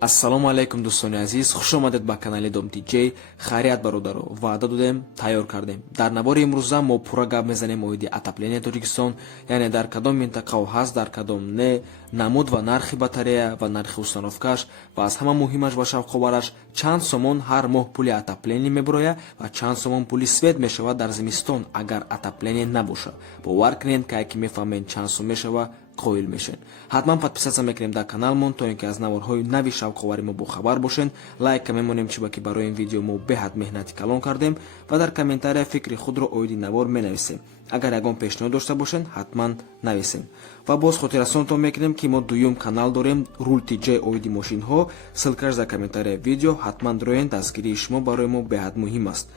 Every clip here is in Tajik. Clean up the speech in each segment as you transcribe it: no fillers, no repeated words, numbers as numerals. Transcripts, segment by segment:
ассалому алайкум дӯстони азиз, хуш омадед ба канали Dom TJ. Хайрият бародаро, ваъда додем, тайёр кардем. Дар навори имрӯза мо пурра гап мезанем оиди отопления Тоҷикистон, яъне дар кадом минтақао ҳаст, дар кадом не, намуд ва нархи батарея ва нархи установкаш ва аз ҳама муҳимаш ва шавқовараш чанд сомон ҳар моҳ пули отопление мебурояд ва чанд сомон пули свет мешавад дар зимистон агар отопление набошад. Бовар кунед ки ки мефаҳмед чанд сом мешавад, қоил мешен. ҳатман подписатсия мекунем дар каналмон то ин ки аз наворҳои нави шавқовари мо бохабар бошен. Лайка мемонем чиба ки барои ин видео мо беҳад меҳнати калон кардем ва дар комментария фикри худро оиди навор менависем. Агар ягон пешниҳод дошта бошен, ҳатман нависем. Ва боз хотиррасонтон мекунем ки мо дуюм канал дорем, Rule TJ оиди мошинҳо. Ссилкаш дар комментария видео, ҳатман дуроен, дастгирии шумо барои мо беҳад муҳим аст.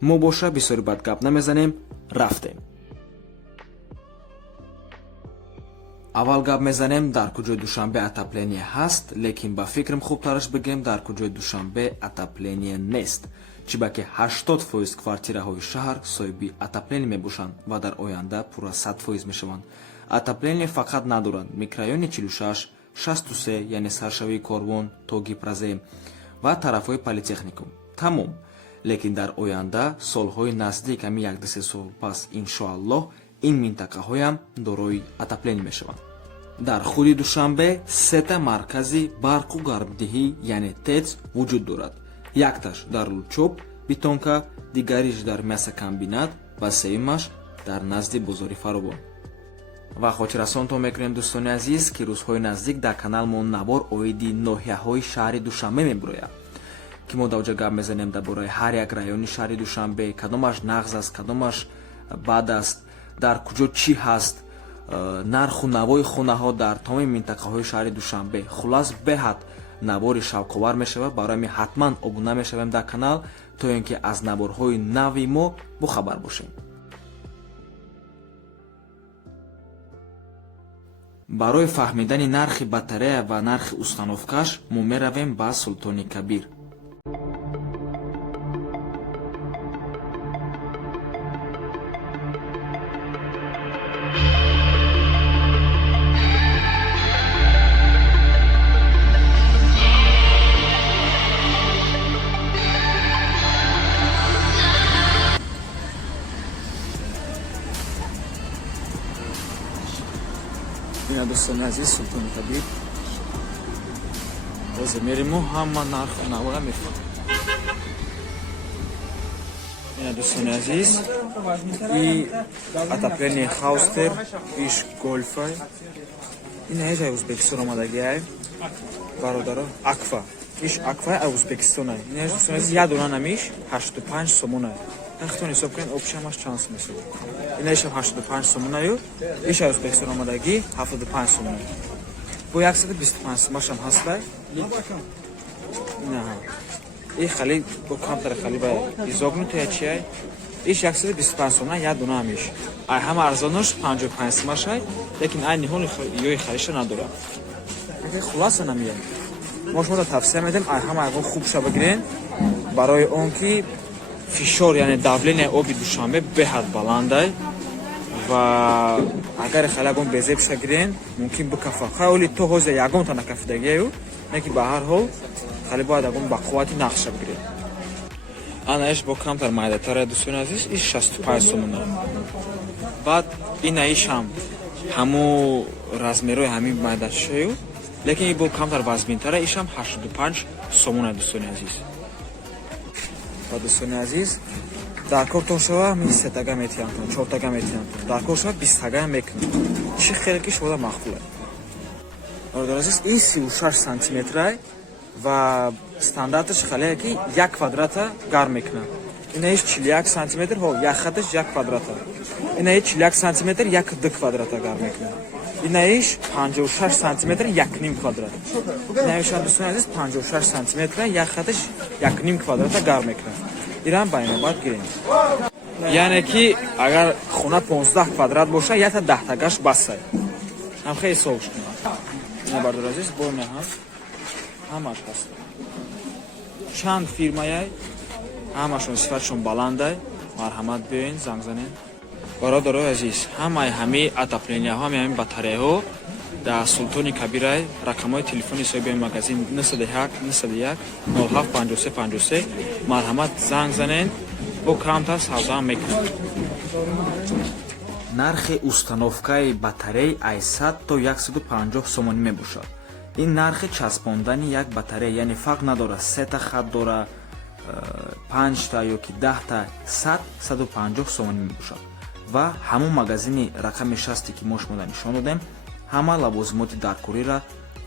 Мо боша бисёри бад гап намезанем, рафтем. аввал гап мезанем дар куҷои Душанбе отопление ҳаст, лекин ба фикрам хубтараш бигем дар куҷои Душанбе отопление нест. чиба ки 80% квартираҳои шаҳр соҳиби отопление мебошанд ва дар оянда пурра 100% мешаванд. Отопление фақат надорад микрорайони 46, 63, яъне саршавии Корвон то Гипразем ва тарафҳои политехникум. Тамом. Лекин дар оянда солҳои наздик ҳами 1-2 сол пас иншоаллоҳ ин минтақаҳоям дорои отопление мешаванд. дар худи Душанбе сета маркази барқу гармдиҳӣ яъне ТЭЦ вуҷуд дорад. якташ дар Лучоп, Битонка, дигариш дар Мясокомбинат ва сеюмаш дар назди бозори Фаровон. ва хотиррасонтон мекунем дӯстони азиз ки рӯзҳои наздик дар каналмон навор оиди ноҳияҳои шаҳри Душанбе мебурояд, ки мо дар ҷо гап мезанем дар бораи ҳар як райони шаҳри Душанбе, кадомаш нағз аст, кадомаш бад аст, дар куҷо чӣ ҳаст, нарху навои хонаҳо дар тамоми минтақаҳои шаҳри Душанбе. Хулас беҳад навори шавқовар мешавад. барои ҳамин ҳатман обуна мешавем дар канал то ин ки аз наворҳои нави мо бохабар бошем. барои фаҳмидани нархи батарея ва нархи установкаш мо меравем ба Султони Кабир. ина дӯстони азиз, Султони Кабир ҳозир меримо, ҳама нарху навоя мефаҳмем. ина дӯстони азиз, и отопление хаустер, иш гольфай, ина ҳеҷ ай Ӯзбекистон омадагиай бародаро, акфа, иш акфа ай Ӯзбекистонай. ина ҳеҷ дӯстони азиз, як дона намиш 85 сомонай. хатон ҳисоб кунед обшамаш чанд сом мешавад. ина ишам 85 сомонаю, иша Ӯзбекистон омадаги 75 сомонай. бо 125 сомашам ҳастай. ина и хали бо камтар хали ба изогнуто я чиай. иш 125 сомонай як дона амиш. ай ҳама арзонош 55 сомашай, лекин ай ниҳоли ёи хариша надорад. аgar хулоса намиям. мо шумо тавсия медем ай ҳама ягон хуб ша бигирен барои он ки фишор яъне давление оби Душанбе беҳад баландай ва агар хеле ягон безебша гирен мумкин бикафа. хайоли то ҳозир ягонта накафидагию, не ки ба ҳар ҳол хеле бояд ягон ба қуввати нақша бигирен. ана иш бо камтар майдатара дӯстони азиз, иш 65 сомона. баъд ина ишам ҳамо размерои ҳамин майдашаю, лекин бо камтар вазминтара ишам 85 сомона дӯстони азиз. ва дӯстони азиз, дар кортон шава ми 3 тага метиҳам, 4 тага метиҳам, дар кор шава 20 тага мекунам. чӣ хеле ки шуда махфулай. бародар азиз, ин 36 сантиметрай ва стандарташ хеле ки 1 квадрата гарм мекунам. ина иш 41 сантиметр, ҳо як хаташ 1 квадрата. ина иш 41 сантиметр 1-2 квадрата гарм мекунам. ина иш 56 сантиметр 1,5 квадрат. ина иш дӯстони азиз 56 сантиметр як хаташ 1,5 квадрата гарм мекунам. иран байнобат гирем. яъне ки агар хона 15 квадрат боша, як та 10 тагаш басай. ҳам хеле совуш кунам. ина бардор азиз, бойна ҳамаш ҳаст. чанд фирмаяй, ҳамашон сифатшон баландай. марҳамат биёин, занг занед. бародарои азиз, ҳамаи ҳами отоплениyaҳо, ҳамаи батареяҳо да Султони Кабирай, рақамҳои телефони соҳиби магазин 91 91 07 53 53 марҳамат занг занед, бо камтар савдо мекунем. нархи установкаи батареи I100 то 150 сомонӣ мебошад. ин нархи часпондани як батарея, яъне фарқ надора 3 та хат дора, 5 та ёки 10 та, 100-150 сомонӣ мебошад. ва ҳамон магазини рақами 60 ки мо шумода нишон додем, ҳама лавозимоти даркорира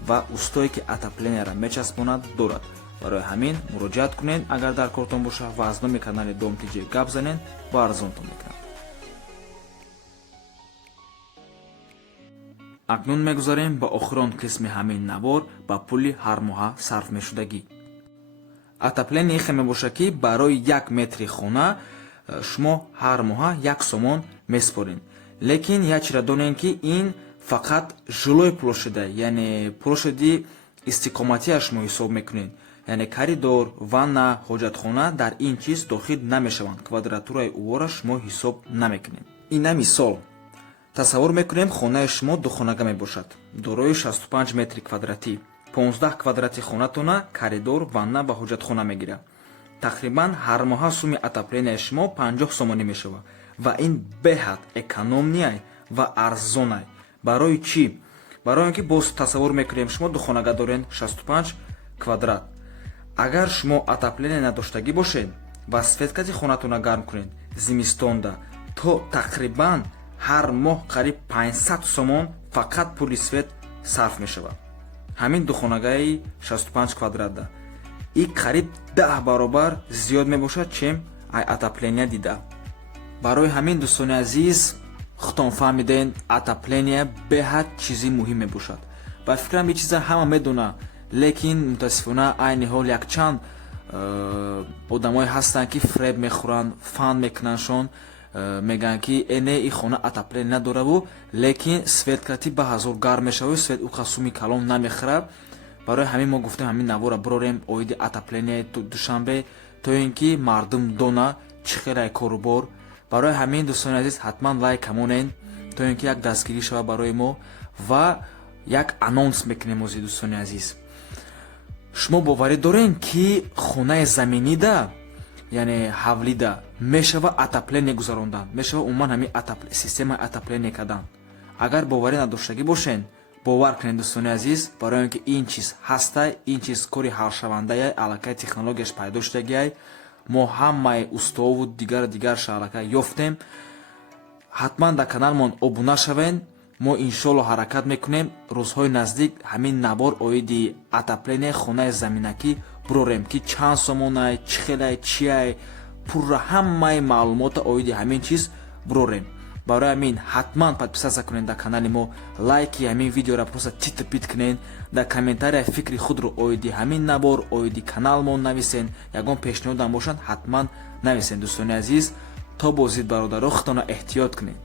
ва устое ки отоплениеро мечаспонад дорад. барои ҳамин муроҷиат кунед агар дар кортон бошад ва аз номи канали Dom TJ гап занед ва арзонтон мекунад. акнун мегузарем ба охирон қисми ҳамин навор ба пули ҳармоҳа сарфмешудагӣ. отопление ихе мебошад ки барои 1 метри хона шумо ҳар моҳа 1 сомон меспоред. лекин як чизро донед ки ин фақат жилои плошада, яъне плошади истиқоматиаш шумо ҳисоб мекунед. яъне коридор, ванна, ҳоҷатхона дар ин чиз дохил намешаванд. квадратураи увора шумо ҳисоб намекунед. ина мисол. тасаввур мекунем хонаи шумо духонага мебошад. дорои 65 метри квадратӣ. 15 квадрати хонатона коридор, ванна ва ҳоҷатхона мегирад. тақрибан ҳар моҳа суми отоплениyaи шумо 50 сомонӣ мешавад ва ин беҳад экономия ва арзонай. барои чӣ? барои он ки боз тасаввур мекунем шумо духонага доред 65 квадрат. агар шумо отопление надоштагӣ бошед ва светкати хонатона гарм кунед зимистонда, то тақрибан ҳар моҳ қариб 500 сомон фақат пули свет сарф мешавад. ҳамин духонагаи 65 квадрата. ин қариб 10 баробар зиёд мебошад, чем ай отопление дида. барои ҳамин дӯстони азиз, худтон фаҳмиден, отопление беҳад чизи муҳим мебошад. ба фикрам ин чиза ҳама медона, лекин мутаассифона айни ҳол якчанд одамое ҳастанд ки фреб мехӯранд, фан мекунандшон, мегӯянд ки эне ин хона отопление надораву, лекин светкати ба ҳазор гарм мешавад, свет уқа суми калон намехӯрад. барои ҳамин мо гуфтем ҳамин навора брорем оиди отопление душанбе, то ин ки мардум дона чӣ хелай корубор. барои ҳамин дӯстони азиз ҳатман лайк ҳамонен, то ин ки як дастгирӣ шавад барои мо ва як анонс мекунем ози дӯстони азиз. шумо боварӣ доред ки хонаи заминида, яъне ҳавлида мешава отопление гузарондан, мешава умуман ҳамин системаи отопление кардан. агар боварӣ надоштагӣ бошед, бовар кунед дӯстони азиз, барои он ки ин чиз ҳастай, ин чиз кори ҳалшавандае, аллакай технологияш пайдо шудагиай. мо ҳамаи устову дигарша аллакай ёфтем. ҳатман дар каналмон обуна шавед. мо иншоалло ҳаракат мекунем рӯзҳои наздик ҳамин навор оиди отопление хонаи заминакӣ брорем ки чанд сомонай, чӣ хелай, чиай, пурра ҳамаи маълумота оиди ҳамин чиз брорем. барои ҳамин ҳатман подписатсия кунед дар канали мо, лайки ҳамин видеоро просто титпит кунед, дар комментария фикри худро оиди ҳамин навор, оиди каналмон нависен. ягон пешниҳодам бошад ҳатман нависен. дӯстони азиз, то бозид бародаро, худтона эҳтиёт кунед.